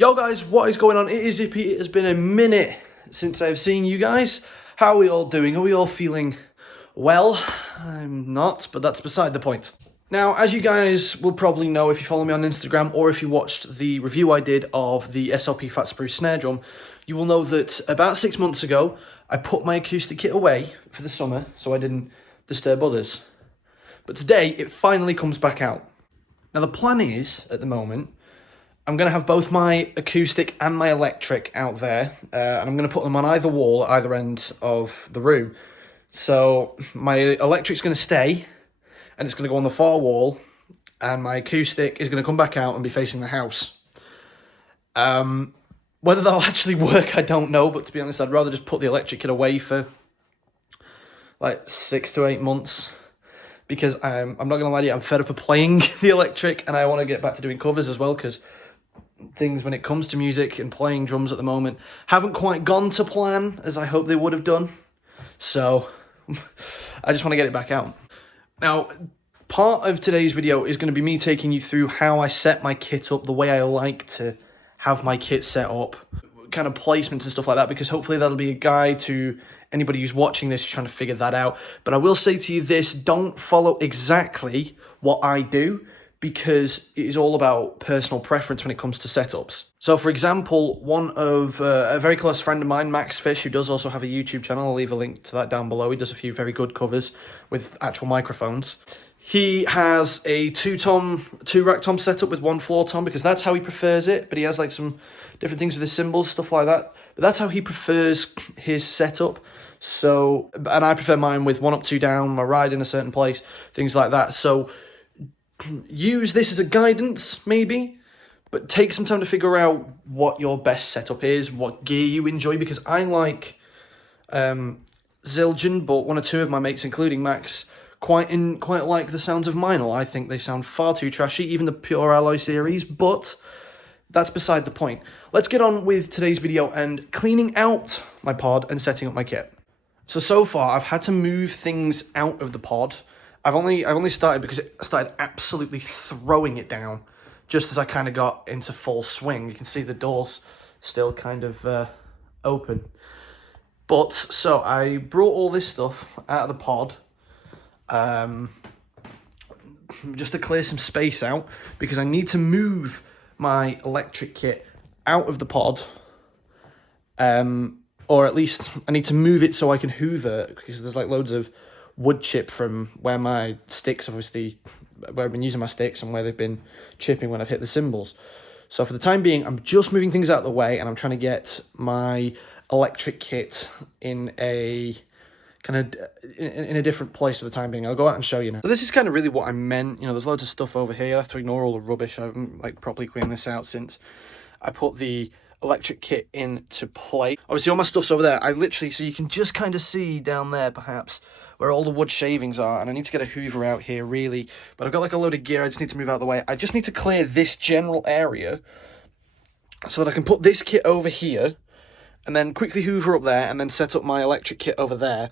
Yo guys, what is going on? It is Zippy. It has been a minute since I've seen you guys. How are we all doing? Are we all feeling well? I'm not, but that's beside the point. Now, as you guys will probably know if you follow me on Instagram or if you watched the review I did of the SLP Fat Spruce snare drum, you will know that about 6 months ago, I put my acoustic kit away for the summer so I didn't disturb others. But today, it finally comes back out. Now, the plan is, at the moment, I'm going to have both my acoustic and my electric out there, and I'm going to put them on either wall at either end of the room. So my electric's going to stay, and it's going to go on the far wall, and my acoustic is going to come back out and be facing the house. Whether that'll actually work, I don't know, but to be honest, I'd rather just put the electric kit away for like 6 to 8 months, because I'm not going to lie to you, I'm fed up of playing the electric, and I want to get back to doing covers as well, because things when it comes to music and playing drums at the moment haven't quite gone to plan as I hope they would have done. So I just want to get it back out. Now, part of today's video is going to be me taking you through how I set my kit up, the way I like to have my kit set up, kind of placements and stuff like that, because hopefully that'll be a guide to anybody who's watching this trying to figure that out. But I will say to you this, don't follow exactly what I do, because it is all about personal preference when it comes to setups. So for example, one of a very close friend of mine, Max Fish, who does also have a YouTube channel, I'll leave a link to that down below. He does a few very good covers with actual microphones. He has a two rack tom setup with one floor tom, because that's how he prefers it, but he has like some different things with his cymbals, stuff like that. But that's how he prefers his setup. So, and I prefer mine with 1 up, 2 down, my ride in a certain place, things like that. So use this as a guidance, maybe, but take some time to figure out what your best setup is, what gear you enjoy, because I like Zildjian, but one or two of my mates, including Max, quite like the sounds of Meinl. I think they sound far too trashy, even the Pure Alloy series, but that's beside the point. Let's get on with today's video and cleaning out my pod and setting up my kit. So far, I've had to move things out of the pod. I've only started because it started absolutely throwing it down just as I kind of got into full swing. You can see the doors still kind of open. But, so I brought all this stuff out of the pod just to clear some space out, because I need to move my electric kit out of the pod, or at least I need to move it so I can hoover, because there's like loads of wood chip from where my sticks, obviously, where I've been using my sticks and where they've been chipping when I've hit the cymbals. So for the time being, I'm just moving things out of the way, and I'm trying to get my electric kit in a kind of in a different place for the time being. I'll go out and show you now. So this is kind of really what I meant. You know, there's loads of stuff over here. I have to ignore all the rubbish. I haven't like properly cleaned this out since I put the electric kit into play. Obviously all my stuff's over there. I literally, so you can just kind of see down there perhaps where all the wood shavings are, and I need to get a hoover out here really, but I've got like a load of gear I just need to move out of the way. I just need to clear this general area so that I can put this kit over here and then quickly hoover up there and then set up my electric kit over there.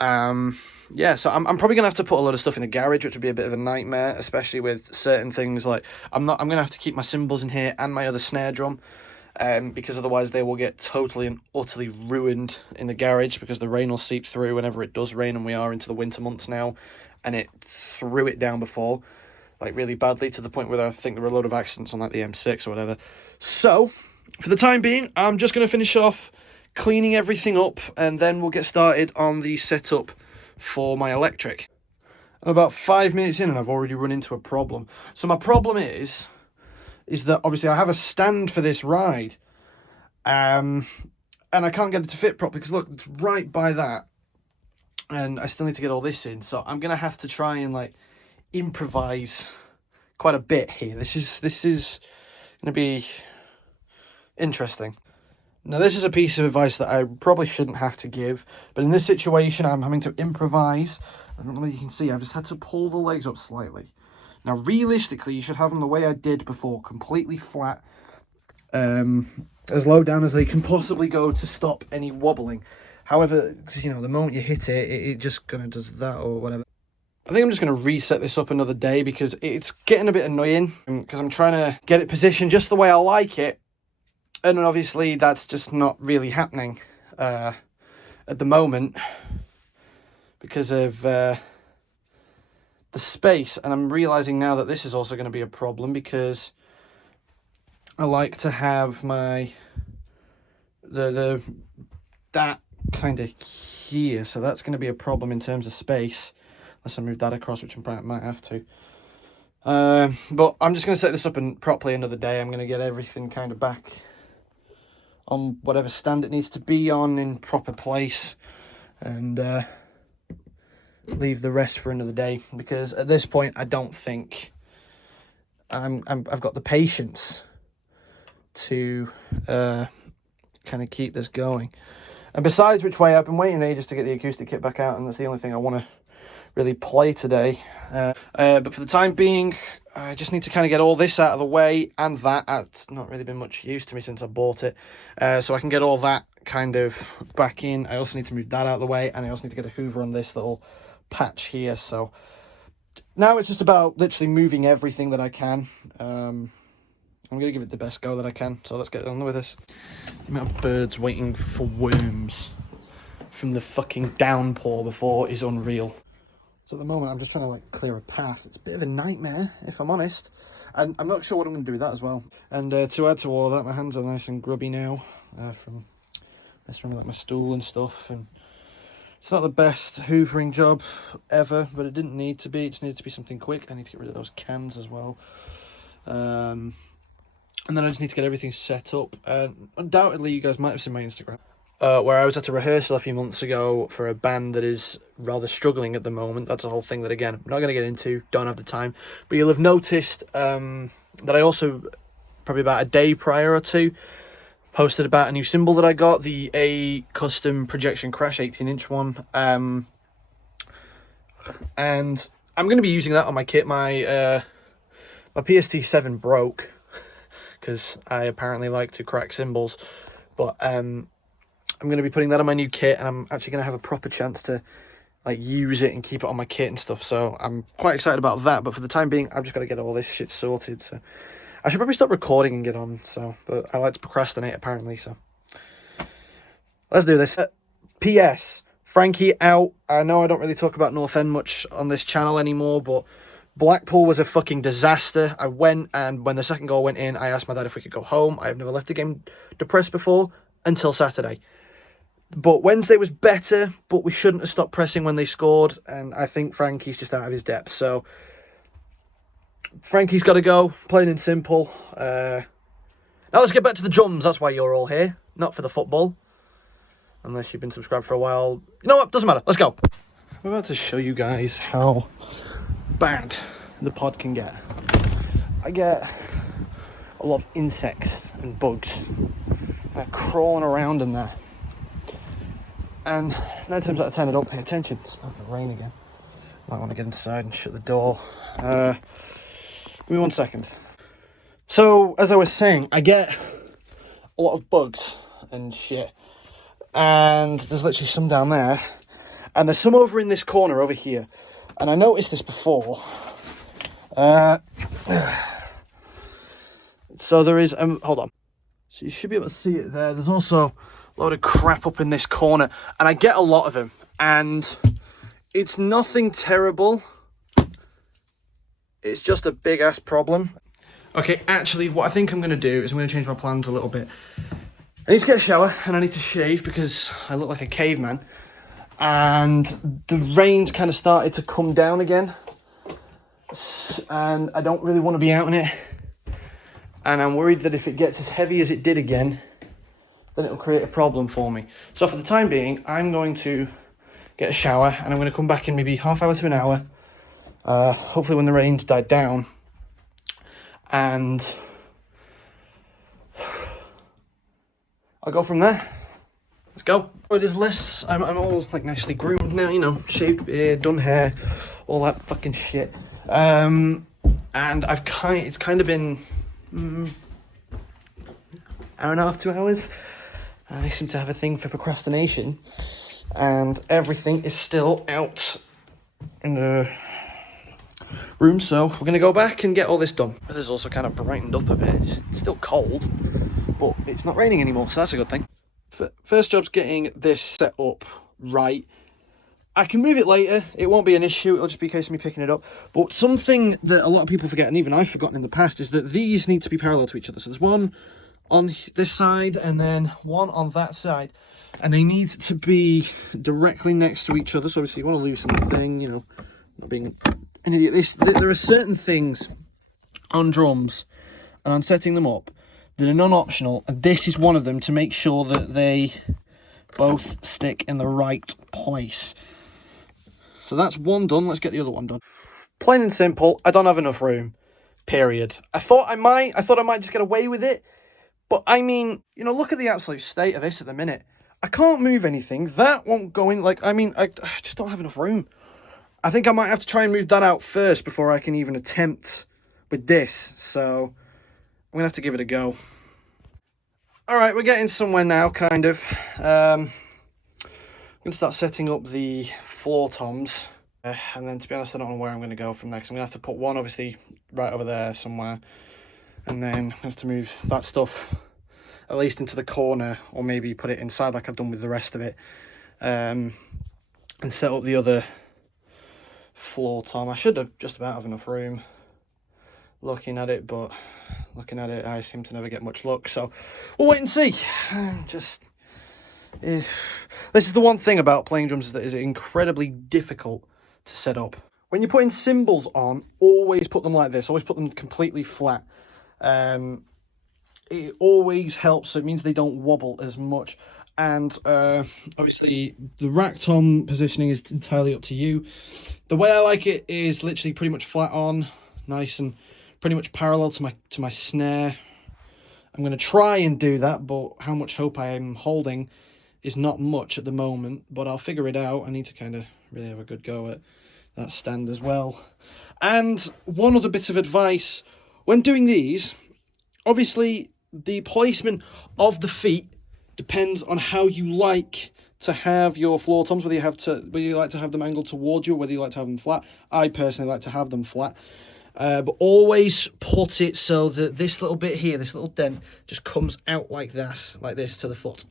Yeah, so I'm probably gonna have to put a lot of stuff in the garage, which would be a bit of a nightmare, especially with certain things like I'm gonna have to keep my cymbals in here and my other snare drum, because otherwise they will get totally and utterly ruined in the garage, because the rain will seep through whenever it does rain, and we are into the winter months now, and it threw it down before, like really badly, to the point where I think there were a load of accidents on like the M6 or whatever. So for the time being, I'm just gonna finish off cleaning everything up, and then we'll get started on the setup for my electric. I'm about 5 minutes in and I've already run into a problem. So my problem is that obviously I have a stand for this ride, and I can't get it to fit properly, because look, it's right by that, and I still need to get all this in, so I'm gonna have to try and like improvise quite a bit here. This is gonna be interesting. Now, this is a piece of advice that I probably shouldn't have to give, but in this situation, I'm having to improvise. I don't know if you can see, I've just had to pull the legs up slightly. Now, realistically, you should have them the way I did before, completely flat, as low down as they can possibly go to stop any wobbling. However, you know, the moment you hit it, it just kind of does that or whatever. I think I'm just going to reset this up another day because it's getting a bit annoying because I'm trying to get it positioned just the way I like it. And then obviously that's just not really happening at the moment because of the space. And I'm realizing now that this is also going to be a problem because I like to have my that kind of here, so that's going to be a problem in terms of space unless I move that across, which I might have to. But I'm just going to set this up properly another day. I'm going to get everything kind of back on whatever stand it needs to be on in proper place, and leave the rest for another day, because at this point I don't think I've got the patience to kind of keep this going. And besides which way, I've been waiting ages to get the acoustic kit back out, and that's the only thing I want to really play today. But for the time being, I just need to kind of get all this out of the way, and that's not really been much use to me since I bought it. So I can get all that kind of back in. I also need to move that out of the way, and I also need to get a hoover on this little patch here. So now it's just about literally moving everything that I can. I'm going to give it the best go that I can, so let's get on with this. The amount of birds waiting for worms from the fucking downpour before is unreal. So at the moment I'm just trying to like clear a path. It's a bit of a nightmare, if I'm honest. And I'm not sure what I'm going to do with that as well. And to add to all of that, my hands are nice and grubby now from messing around with like my stool and stuff. And it's not the best hoovering job ever, but it didn't need to be. It just needed to be something quick. I need to get rid of those cans as well. And then I just need to get everything set up. Undoubtedly, you guys might have seen my Instagram, where I was at a rehearsal a few months ago for a band that is rather struggling at the moment. That's a whole thing that, again, I'm not going to get into, don't have the time. But you'll have noticed that I also, probably about a day prior or two, posted about a new cymbal that I got, the A Custom Projection Crash 18-inch one. And I'm going to be using that on my kit. My PST-7 broke, because I apparently like to crack cymbals, but I'm going to be putting that on my new kit, and I'm actually going to have a proper chance to like use it and keep it on my kit and stuff, so I'm quite excited about that. But for the time being, I've just got to get all this shit sorted, so I should probably stop recording and get on, but I like to procrastinate apparently, so let's do this. P.S. Frankie out. I know I don't really talk about North End much on this channel anymore, but Blackpool was a fucking disaster. I went, and when the second goal went in, I asked my dad if we could go home. I have never left the game depressed before until Saturday. But Wednesday was better, but we shouldn't have stopped pressing when they scored, and I think Frankie's just out of his depth. So Frankie's got to go, plain and simple. Now let's get back to the drums. That's why you're all here, not for the football. Unless you've been subscribed for a while. You know what? Doesn't matter. Let's go. I'm about to show you guys how bad the pod can get. I get a lot of insects and bugs crawling around in there, and 9 times out of 10 I don't pay attention. It's not gonna rain again. Might want to get inside and shut the door. Give me 1 second. So as I was saying, I get a lot of bugs and shit, and there's literally some down there, and there's some over in this corner over here. And I noticed this before. So there is, hold on. So you should be able to see it there. There's also a load of crap up in this corner. And I get a lot of them. And it's nothing terrible. It's just a big ass problem. Okay, actually, what I think I'm going to do is I'm going to change my plans a little bit. I need to get a shower and I need to shave because I look like a caveman. And the rain's kind of started to come down again, and I don't really want to be out in it, and I'm worried that if it gets as heavy as it did again, then it'll create a problem for me. So for the time being, I'm going to get a shower, and I'm going to come back in maybe half hour to an hour, hopefully when the rain's died down, and I'll go from there. Let's go. It is less, I'm all like nicely groomed now, you know, shaved beard, done hair, all that fucking shit. And it's kind of been hour and a half, 2 hours. I seem to have a thing for procrastination, and everything is still out in the room, so we're going to go back and get all this done. Weather's also kind of brightened up a bit. It's still cold, but it's not raining anymore, so that's a good thing. First job's getting this set up right. I can move it later, it won't be an issue, it'll just be a case of me picking it up. But something that a lot of people forget, and even I've forgotten in the past, is that these need to be parallel to each other. So there's one on this side and then one on that side. And they need to be directly next to each other. So obviously you want to loosen the thing, you know, not being an idiot. There are certain things on drums and on setting them up that are non-optional. And this is one of them, to make sure that they both stick in the right place. So that's one done. Let's get the other one done. Plain and simple, I don't have enough room. Period. I thought I might just get away with it. But I mean, you know, look at the absolute state of this at the minute. I can't move anything. That won't go in. Like, I mean, I just don't have enough room. I think I might have to try and move that out first before I can even attempt with this. So I'm going to have to give it a go. All right, we're getting somewhere now, kind of. I'm going to start setting up the floor toms. And then, to be honest, I don't know where I'm going to go from there, because I'm going to have to put one, obviously, right over there somewhere. And then I'm going to have to move that stuff at least into the corner, or maybe put it inside like I've done with the rest of it. And set up the other floor tom. I should have just about have enough room looking at it, but looking at it, I seem to never get much luck. So we'll wait and see. This is the one thing about playing drums, is that it's incredibly difficult to set up. When you're putting cymbals on, always put them like this. Always put them completely flat. It always helps, so it means they don't wobble as much. And obviously the rack tom positioning is entirely up to you. The way I like it is literally pretty much flat on, nice and pretty much parallel to my snare. I'm going to try and do that, but how much hope I am holding is not much at the moment, but I'll figure it out. I need to kind of really have a good go at that stand as well. And one other bit of advice, when doing these, obviously the placement of the feet depends on how you like to have your floor toms, whether you like to have them angled towards you, or whether you like to have them flat. I personally like to have them flat. But always put it so that this little bit here, this little dent, just comes out like this to the foot.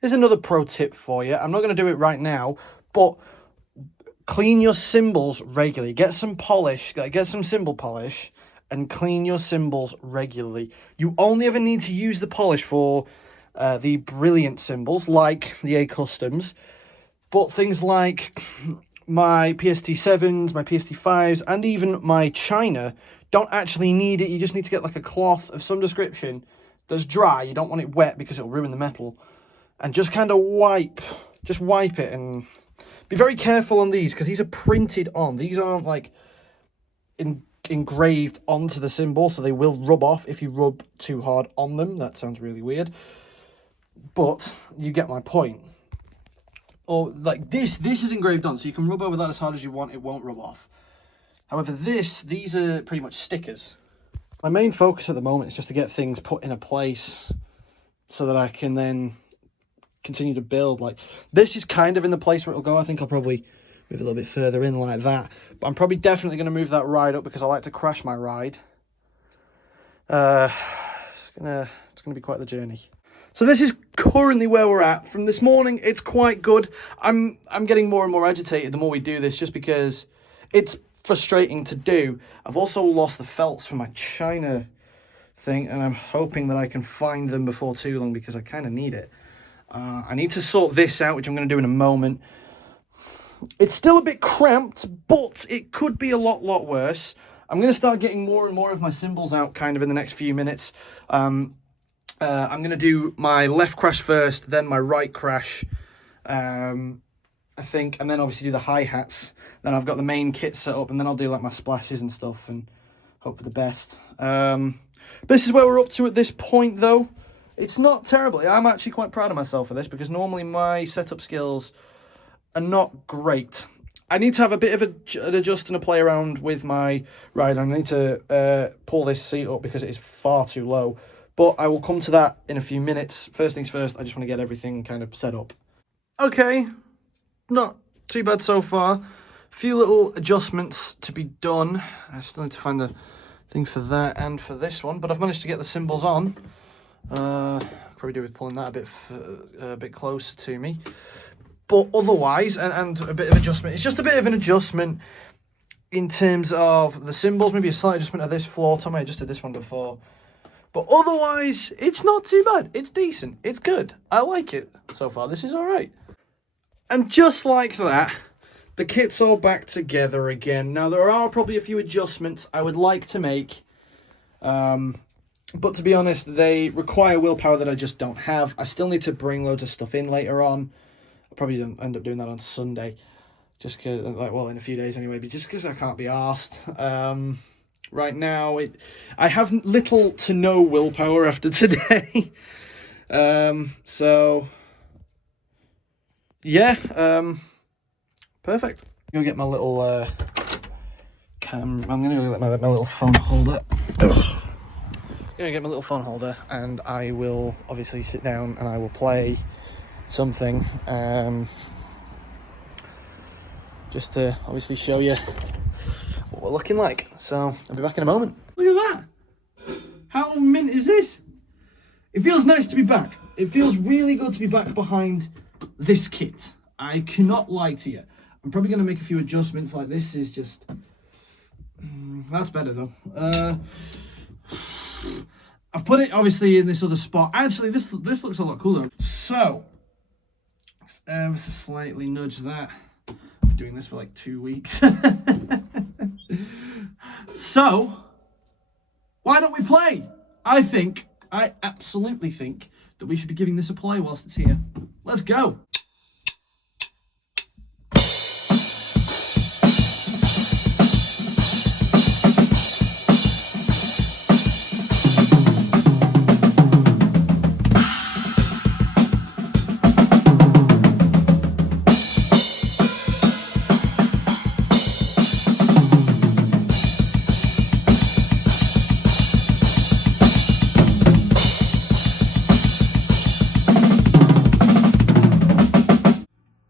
Here's another pro tip for you. I'm not going to do it right now, but clean your cymbals regularly. Get some polish, get some cymbal polish, and clean your cymbals regularly. You only ever need to use the polish for the brilliant cymbals, like the A-Customs, but things like my PST7s, my PST5s, and even my China don't actually need it. You just need to get like a cloth of some description that's dry. You don't want it wet because it'll ruin the metal. And just kind of wipe it, and be very careful on these, because these are printed on. These aren't like engraved onto the cymbal, so they will rub off if you rub too hard on them. That sounds really weird, but you get my point. Or like this is engraved on, so you can rub over that as hard as you want, it won't rub off. However, these are pretty much stickers. My main focus at the moment is just to get things put in a place so that I can then continue to build. Like, this is kind of in the place where it'll go. I think I'll probably move a little bit further in like that, but I'm probably definitely going to move that ride up, because I like to crash my ride. It's gonna be quite the journey. So this is currently where we're at. From this morning, it's quite good. I'm getting more and more agitated the more we do this, just because it's frustrating to do. I've also lost the felts for my China thing, and I'm hoping that I can find them before too long, because I kind of need it. I need to sort this out, which I'm going to do in a moment. It's still a bit cramped, but it could be a lot worse. I'm going to start getting more and more of my cymbals out kind of in the next few minutes. I'm going to do my left crash first, then my right crash, I think, and then obviously do the hi-hats. Then I've got the main kit set up, and then I'll do like my splashes and stuff and hope for the best. This is where we're up to at this point, though. It's not terrible. I'm actually quite proud of myself for this, because normally my setup skills are not great. I need to have a bit of an adjust and a play around with my ride. I need to pull this seat up because it is far too low. But I will come to that in a few minutes. First things first, I just want to get everything kind of set up. Okay, not too bad so far. few little adjustments to be done. I still need to find the thing for that and for this one, but I've managed to get the cymbals on. Probably do with pulling that a bit closer to me. But otherwise, and a bit of adjustment. It's just a bit of an adjustment in terms of the cymbals. Maybe a slight adjustment of this floor tom. I adjusted this one before. But otherwise, it's not too bad. It's decent. It's good. I like it so far. This is all right. And just like that, the kit's all back together again. Now, there are probably a few adjustments I would like to make. But to be honest, they require willpower that I just don't have. I still need to bring loads of stuff in later on. I'll probably end up doing that on Sunday. Just because, like, well, in a few days anyway. But just because I can't be arsed. Right now, I have little to no willpower after today. So, yeah, perfect. I'm gonna get my little I'm gonna go get my little phone holder. I'm gonna get my little phone holder, and I will obviously sit down and I will play something, just to obviously show you what we're looking like. So I'll be back in a moment. Look at that! How mint is this? It feels nice to be back. It feels really good to be back behind this kit. I cannot lie to you. I'm probably going to make a few adjustments. Like, this is just... that's better though. I've put it obviously in this other spot. Actually, this looks a lot cooler. So, let's just slightly nudge that. I've been doing this for like 2 weeks. So, why don't we play? I absolutely think that we should be giving this a play whilst it's here. Let's go.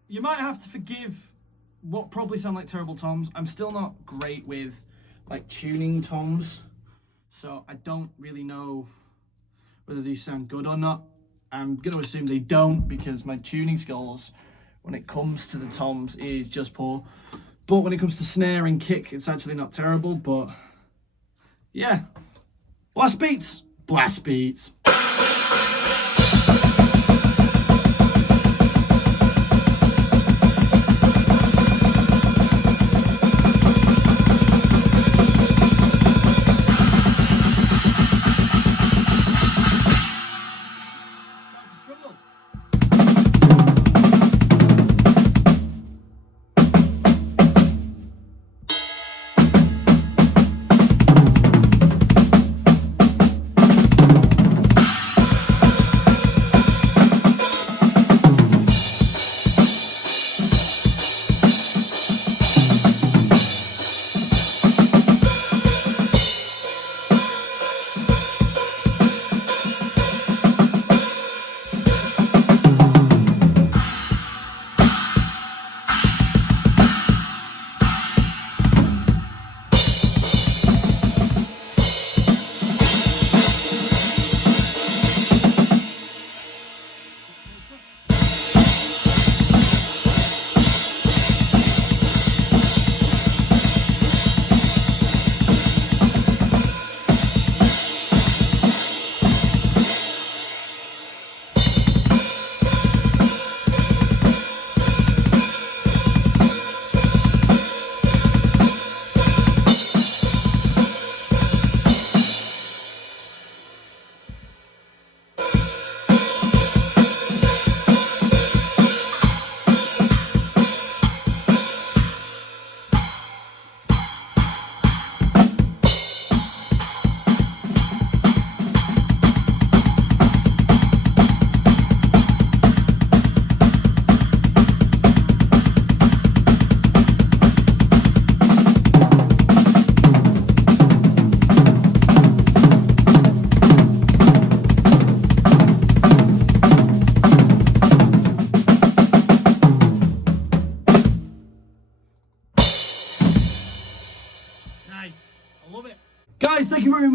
You might have to forgive what probably sound like terrible toms. I'm still not great with like tuning toms, so I don't really know whether these sound good or not. I'm gonna assume they don't, because my tuning skills when it comes to the toms is just poor. But when it comes to snare and kick, it's actually not terrible. But yeah, blast beats, blast beats.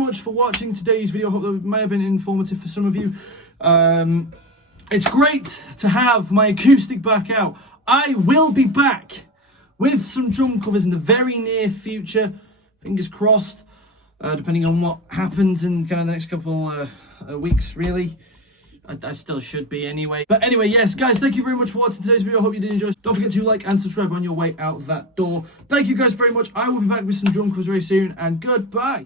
much for watching today's video. I hope that it may have been informative for some of you. It's great to have my acoustic back out. I will be back with some drum covers in the very near future. Fingers crossed, depending on what happens in kind of the next couple weeks, really. I still should be anyway. But anyway, yes, guys, thank you very much for watching today's video. I hope you did enjoy. Don't forget to like and subscribe on your way out that door. Thank you guys very much. I will be back with some drum covers very soon, and goodbye.